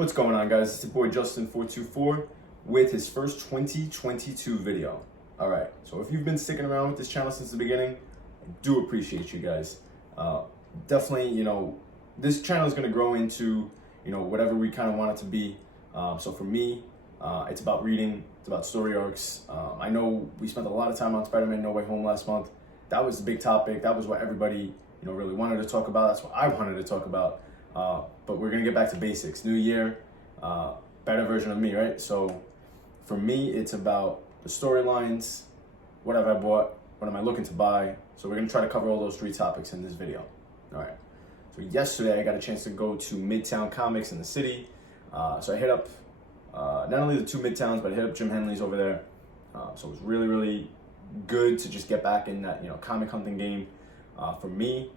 What's going on, guys? It's your boy Justin424 with his first 2022 video. Alright, so if you've been sticking around with this channel since the beginning, I do appreciate you guys. Definitely, this channel is going to grow into, whatever we kind of want it to be. So for me, it's about reading, it's about story arcs. I know we spent a lot of time on Spider-Man No Way Home last month. That was a big topic. That was what everybody, really wanted to talk about. That's what I wanted to talk about. But we're gonna get back to basics. New year, better version of me, right? So for me, it's about the storylines, what have I bought, what am I looking to buy. So we're gonna try to cover all those three topics in this video. All right. So yesterday I got a chance to go to Midtown Comics in the city. So I hit up not only the two Midtowns, but I hit up Jim Henley's over there. So it was really, really good to just get back in that comic hunting game. For me,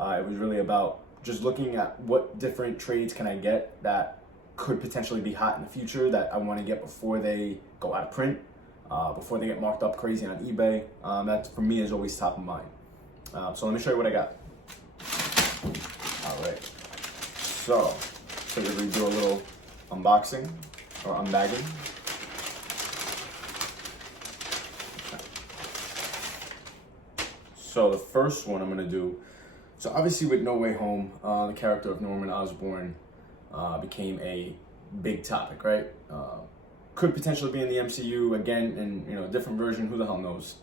it was really about just looking at what different trades can I get that could potentially be hot in the future that I want to get before they go out of print, before they get marked up crazy on eBay. That for me is always top of mind. So let me show you what I got. All right. So we're going to do a little unboxing or unbagging. So the first one I'm going to do, so obviously with No Way Home, the character of Norman Osborn became a big topic, right? Could potentially be in the MCU again in a different version, who the hell knows?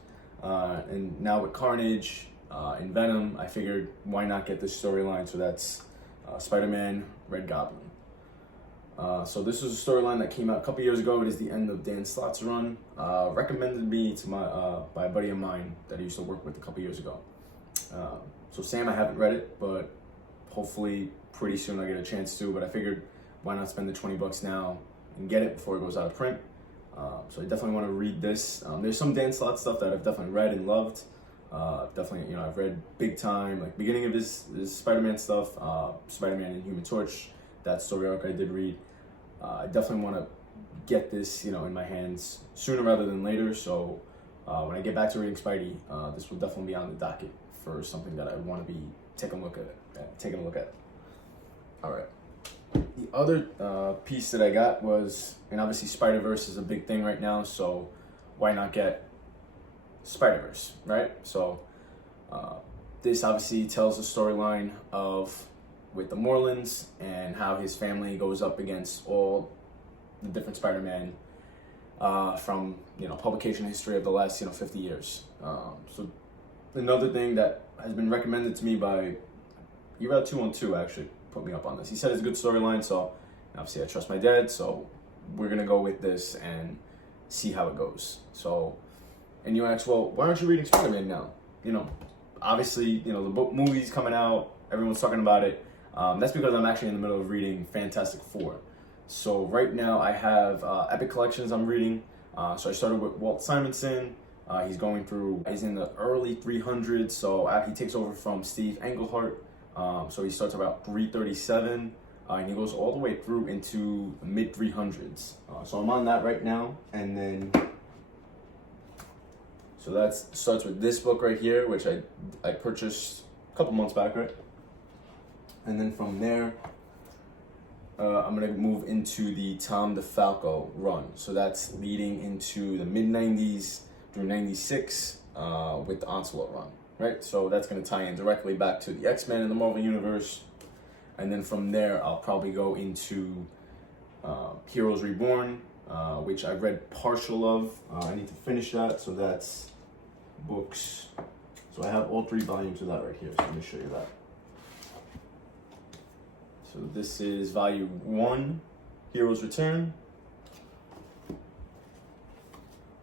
And now with Carnage and Venom, I figured why not get this storyline? So that's Spider-Man, Red Goblin. So this was a storyline that came out a couple years ago. It is the end of Dan Slott's run. Recommended me to by a buddy of mine that I used to work with a couple years ago. So Sam, I haven't read it, but hopefully pretty soon I get a chance to. But I figured why not spend the $20 now and get it before it goes out of print. So I definitely want to read this. There's some Dan Slott stuff that I've definitely read and loved. Definitely, I've read big time, like beginning of his Spider-Man stuff, Spider-Man and Human Torch. That story arc I did read. I definitely want to get this, in my hands sooner rather than later. So when I get back to reading Spidey, this will definitely be on the docket for something that I want to be taking a look at. All right. The other piece that I got was, and obviously Spider-Verse is a big thing right now, so why not get Spider-Verse, right? So this obviously tells the storyline with the Morlands and how his family goes up against all the different Spider-Man from publication history of the last 50 years. So another thing that has been recommended to me by Era212 actually put me up on this. He said it's a good storyline, so obviously I trust my dad, so we're gonna go with this and see how it goes. So, and you ask, well, why aren't you reading Spider-Man now? Obviously, the book movie's coming out, everyone's talking about it. That's because I'm actually in the middle of reading Fantastic Four. So right now I have Epic Collections I'm reading. So I started with Walt Simonson. He's in the early 300s, so he takes over from Steve Englehart. So he starts about 337, and he goes all the way through into the mid 300s. So I'm on that right now, and then so that starts with this book right here, which I purchased a couple months back, right? And then from there, I'm gonna move into the Tom DeFalco run. So that's leading into the mid 90s through 96 with the Onslaught run, right? So that's gonna tie in directly back to the X-Men in the Marvel Universe. And then from there, I'll probably go into Heroes Reborn, which I read partial of. I need to finish that, so that's books. So I have all 3 volumes of that right here, so let me show you that. So this is volume 1, Heroes Return.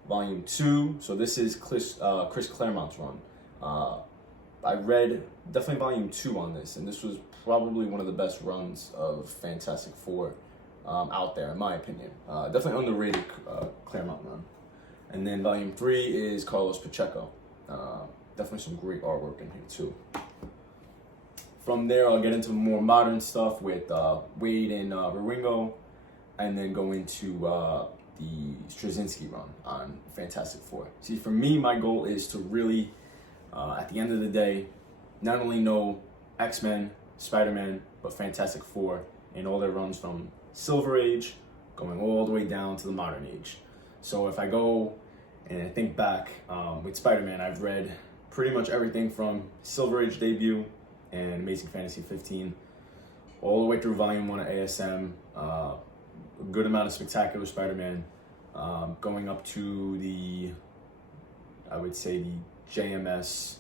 Volume 2, so this is Chris Claremont's run. I read definitely volume 2 on this, and this was probably one of the best runs of Fantastic Four out there, in my opinion. Definitely underrated Claremont run. And then volume 3 is Carlos Pacheco. Definitely some great artwork in here too. From there, I'll get into more modern stuff with Wade and Wieringo, and then go into the Straczynski run on Fantastic Four. See, for me, my goal is to really, at the end of the day, not only know X-Men, Spider-Man, but Fantastic Four in all their runs from Silver Age going all the way down to the modern age. So if I go and I think back with Spider-Man, I've read pretty much everything from Silver Age debut and Amazing Fantasy 15 all the way through Volume 1 of ASM, a good amount of Spectacular Spider-Man, going up to I would say the JMS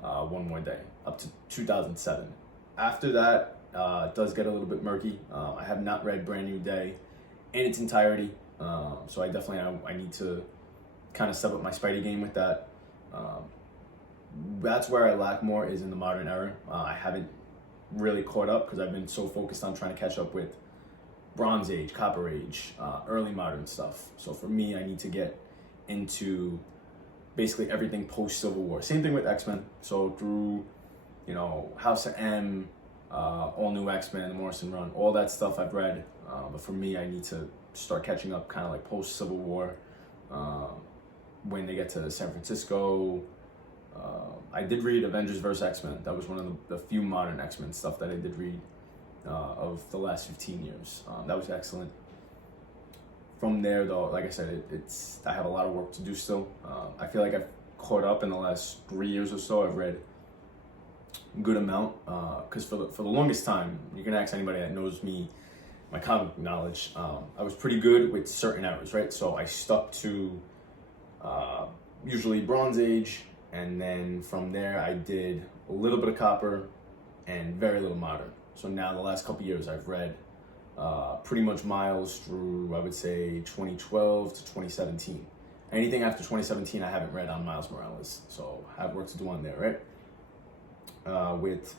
One More Day, up to 2007. After that, it does get a little bit murky. I have not read Brand New Day in its entirety, so I need to kind of step up my Spidey game with that. That's where I lack more, is in the modern era. I haven't really caught up because I've been so focused on trying to catch up with Bronze Age, Copper Age, early modern stuff. So for me, I need to get into basically everything post Civil War. Same thing with X-Men. So through, House of M, all new X-Men, the Morrison run, all that stuff I've read. But for me, I need to start catching up kind of like post Civil War, when they get to San Francisco. I did read Avengers vs. X-Men. That was one of the few modern X-Men stuff that I did read of the last 15 years. That was excellent. From there, though, like I said, I have a lot of work to do still. I feel like I've caught up in the last 3 years or so. I've read a good amount, because for the longest time, you can ask anybody that knows me, my comic knowledge, I was pretty good with certain eras, right? So I stuck to usually Bronze Age, and then from there I did a little bit of Copper and very little Modern. So now the last couple years I've read pretty much Miles through, I would say, 2012 to 2017. Anything after 2017 I haven't read on Miles Morales, so I have work to do on there, right? With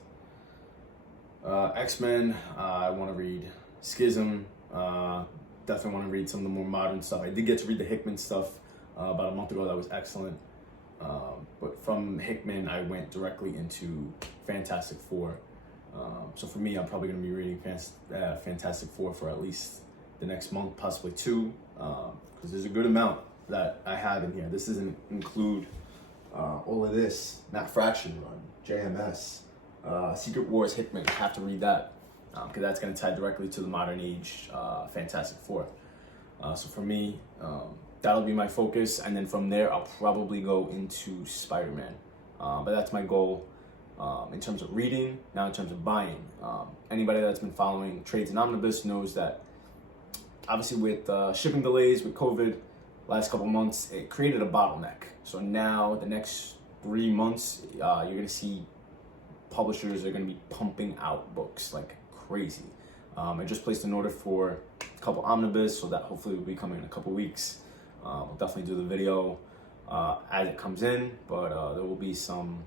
X-Men, I want to read Schism. Definitely want to read some of the more modern stuff. I did get to read the Hickman stuff about a month ago. That was excellent. But from Hickman, I went directly into Fantastic Four. So for me, I'm probably going to be reading Fantastic Four for at least the next month, possibly two, because there's a good amount that I have in here. This doesn't include all of this. Matt Fraction run, JMS, Secret Wars Hickman. I have to read that because that's going to tie directly to the modern age Fantastic Four. So for me, that'll be my focus, and then from there I'll probably go into Spider-Man. But that's my goal in terms of reading. Now in terms of buying, anybody that's been following Trades and Omnibus knows that obviously with shipping delays, with COVID, last couple months, it created a bottleneck. So now the next 3 months, you're gonna see publishers are gonna be pumping out books like crazy. I just placed an order for a couple omnibus, so that hopefully will be coming in a couple weeks. We'll definitely do the video as it comes in, but there will be some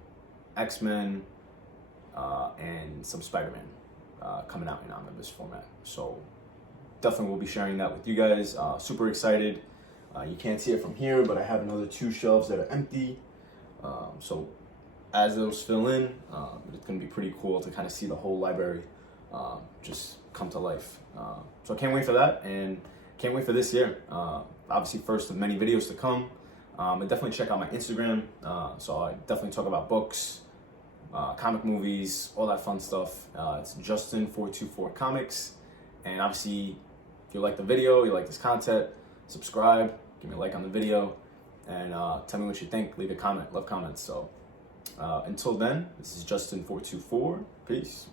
X-Men and some Spider-Man coming out in omnibus format. So definitely will be sharing that with you guys. Super excited. You can't see it from here, but I have another 2 shelves that are empty. So as those fill in, it's going to be pretty cool to kind of see the whole library just come to life. So I can't wait for that, and can't wait for this year. Obviously, first of many videos to come. But definitely check out my Instagram. So I definitely talk about books, comic movies, all that fun stuff. It's Justin424 Comics. And obviously, if you like the video, you like this content, subscribe, give me a like on the video, and tell me what you think. Leave a comment. Love comments. So until then, this is Justin424. Peace.